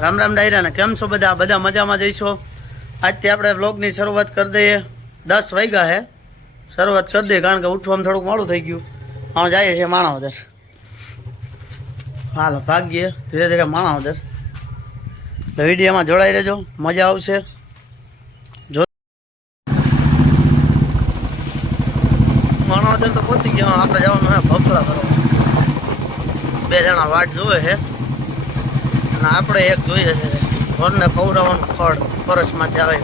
રામ રામ ડાયરાને. કેમ છો બધા? બધા મજામાં જઈશો આજથી આપણે વ્લોગની શરૂઆત કરી દઈએ. દસ વાગ્યા હે. શરૂઆત કરી દઈએ કારણ કે ઉઠવામાં થોડુંક મોડું થઈ ગયું. હવે જઈએ છીએ માણાવદર હાલો, ભાગીએ. ધીરે ધીરે માણાવદર એટલે વિડીયોમાં જોડાઈ રહેજો. મજા આવશે. જો માણાવદર તો પહોંચી ગયા. આપણે જવાનું હે ભફલા કરવા બે જણા વાટ જોવે છે. અને આપણે એક જોઈએ છે ઘરને ખવડાવવાનું ફળ પરસમાંથી આવે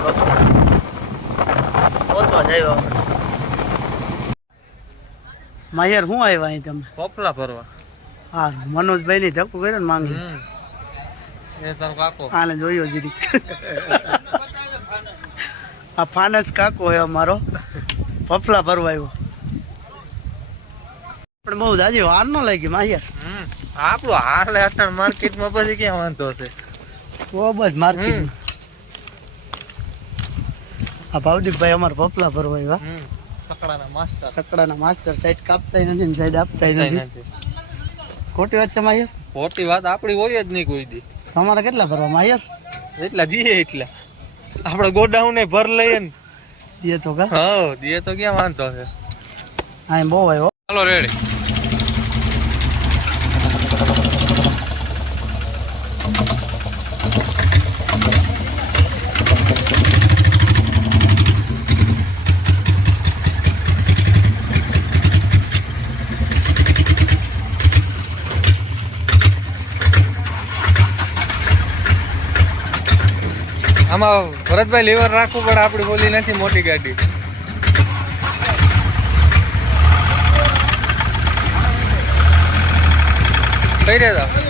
ભફલા જ જાય આપણે. માયર શું આવ્યા અહીં તમે? પોપલા ભરવા. હા મનોજભાઈ ની ધક્કો કર્યો ને માંગી. એ તારો કાકો. આને જોયો જીરી આ ફાનસ કાકો હોય અમારો. પફલા ભરવા આવ્યો. પણ બહુ જાજી વાર ન લાગી માહિયાર. આપણું હાલે અટાણ માર્કેટમાં પછી ક્યાં વાંધો છે? બહુ બસ માર્કેટ. આ ભાવદીપભાઈ અમારા ફફલા ભરવા આવ્યા. સકડાના માસ્ટર. સકડાના માસ્ટર સાઈડ કાપતા નથી ને સાઈડ આપતાય નથી. ખોટી વાત છે ખોટી વાત આપણી હોય જ નહીં કોઈ દી. તમારે કેટલા ભરવા માહિયાર એટલા દીએ એટલા. આપણે ગોડાઉન ને ભર લઈએ ને. દીએ તો કા? હા દીએ તો ક્યાં વાંધો છે? હા બહુ આવ્યો. ચાલો રેડી. આમાં ભરતભાઈ લીવર રાખવું પડે આપણી બોલી નથી મોટી ગાડી. કઈ રહ્યા હતા.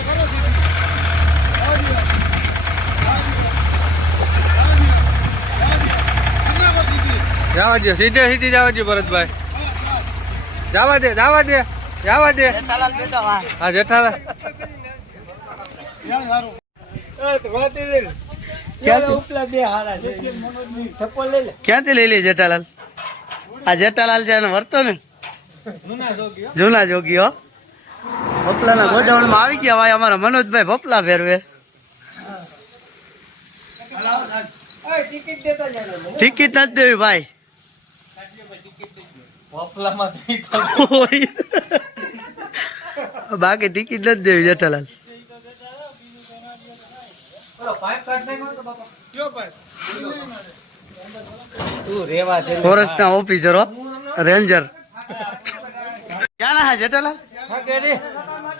જવા દે સીધે સીધી જવા દે ભરતભાઈ. જવા દે જવા દે જવા દે. હા. જેઠાલાલ. ક્યાંથી? લઈ લે. જેઠાલાલ? આ જેઠાલાલ છે એને વર્તો ને? જૂના જોગી હો. ભપલાના ગોડાઉનમાં આવી ગયા ભાઈ અમારા મનોજભાઈ ભોપલા ફેરવે. ટિકિટ નથી દેવી ભાઈ. ઓય. બાકી ટિકિટ નથી દેવી જેઠાલાલ. ફોરેસ્ટ ના ઓફિસરો રેન્જર ક્યાં ના જેઠાલાલ?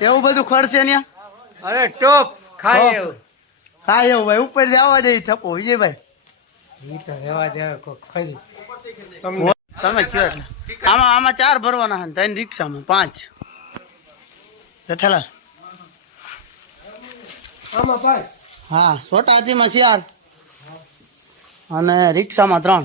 એવું બધું ખર્ચે ત્યાં અરે ટોપ ખાય એવું. ખાય એવું ભાઈ ઉપર જવા દે થપો વિજયભાઈ. તમે કયો આમાં આમાં ચાર ભરવાના હે ત્રણ રિક્ષામાં પાંચ. જેઠાલાલ. હા છોટા હાથીમાં ચાર. અને રિક્ષામાં ત્રણ.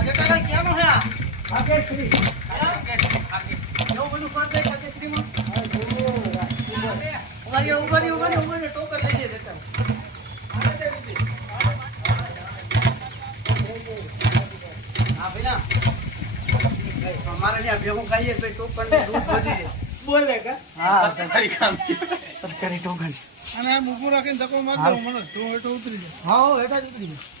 બોલે કા હા, સરકારી ટોકન. અને ઊભું રાખીને ધક્કો મારતો મને તો હેઠો ઉતરી જાય હા, હેઠા ઉતરી જાય.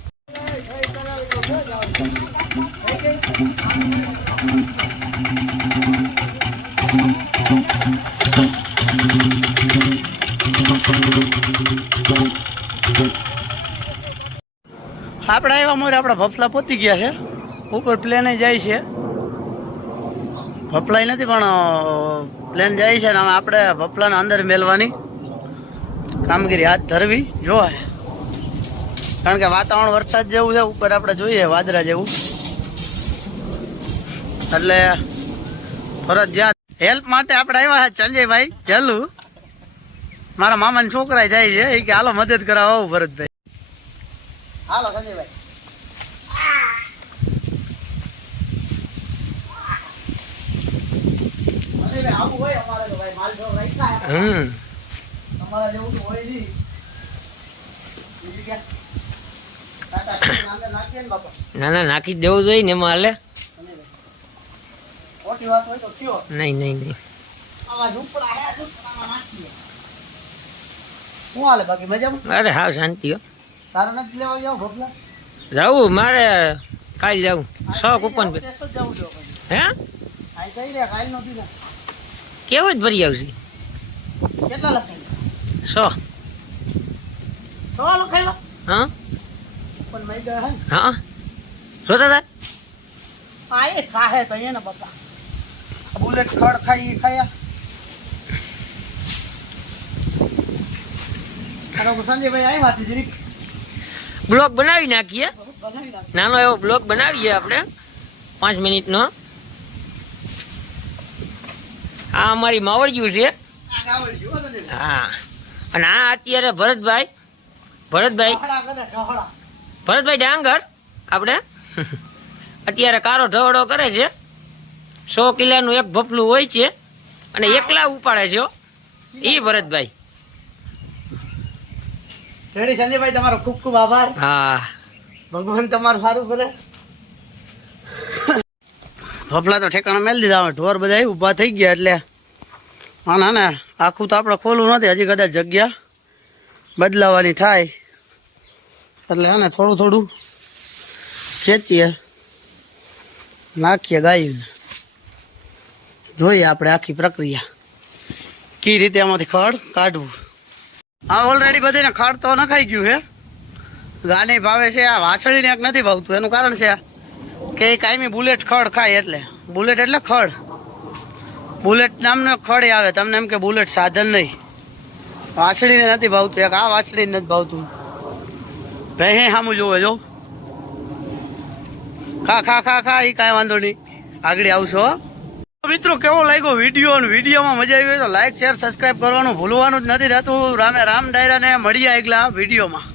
આપણે આવ્યા મોરે, આપણા ભફલા પોતી ગયા છે. ઉપર પ્લેને જાય છે. ભફલાઈ નથી, પણ પ્લેન જાય છે ને આપણે ભફલાને અંદર મેલવાની કામગીરી હાથ ધરવી. જોવા કારણ કે વાતાવરણ વરસાદ જેવું છે ઉપર આપણે જોઈએ વાદળા જેવું. એટલે ફરજિયાત હેલ્પ માટે આપણે આવ્યા છે સંજયભાઈ ચાલુ. મારા મામાના છોકરા જાય છે એ કે હાલો મદદ કરાવો આવું ભરતભાઈ. હાલો સંજયભાઈ. હમ. તમારા જેવું તો હોય નહીં. બીજું ક્યાં? ટાટા સ્ટીલ અંદર નાખીએ ને. ના નાખી દેવું જોઈએ ને એમાં હાલે. નહીં નહીં નહીં. અરે હા. શાંતિ જાવ મારે કાલ જવું. સો કૂપન. હે? કેવું જ ભરી આવશે? કેટલા સો. સો લખાયેલા હા? પણ મઈ ગયા હે હા જોતા હતા આ ખાહે તો એને બાપા બુલેટ ખડ ખાઈ ખાયા. આ તો સંજયભાઈ આવ્યા હતી જરીક બ્લોગ બનાવી નાખીએ. નાનો એવો બ્લોગ બનાવીએ આપણે. પાંચ મિનિટનો. આ અમારી માવડિયું છે. હા અને આ અત્યારે ભરતભાઈ ભરતભાઈ ભરતભાઈ ડાંગર આપણે? અત્યારે કારો ઢવડો કરે છે. સો કિલાનું એક ભપલું હોય છે અને એકલા ઉપાડે છે હો. ઈ ભરતભાઈ. રેડી સંજયભાઈ તમારો ખૂબ ખૂબ આભાર. હા. ભગવાન તમારું સારું કરે. ભપલા તો ઠેકાણા મેલ દીધા હવે ઢોર બધા ઊભા થઈ ગયા એટલે. હા ના ના આખું તો આપણે ખોલવું નથી હજી કદાચ જગ્યા બદલાવાની થાય. એટલે આને થોડું થોડું ખેંચીએ, નાખીએ ગાયું જોઈએ આપણે આખી પ્રક્રિયા. કઈ રીતે આમાંથી ખડ કાઢવું. હા ઓલરેડી બધીને ખડ તો નખાઈ ગયું છે ગાને ભાવે છે, આ વાછળીને એક નથી ભાવતું. એનું કારણ છે, કે એ કાયમી બુલેટ ખડ ખાય એટલે. બુલેટ એટલે ખડ. બુલેટ નામનો ખડ આવે. તમને એમ કે બુલેટ સાધન નહીં. વાછળીને નથી ભાવતું. એક આ વાછળીને નથી ભાવતું. ભે સામું જોવે, જો. ખા ખા ખા ખા એ કાંઈ વાંધો નહીં. આગળ આવશો મિત્રો, કેવો લાગ્યો વીડિયો અને વિડીયોમાં મજા આવી હોય તો લાઈક શેર સબસ્ક્રાઇબ કરવાનું ભૂલવાનું જ નથી રહેતું. રામે રામ ડાયરાને મળીએ એકલા વિડીયોમાં.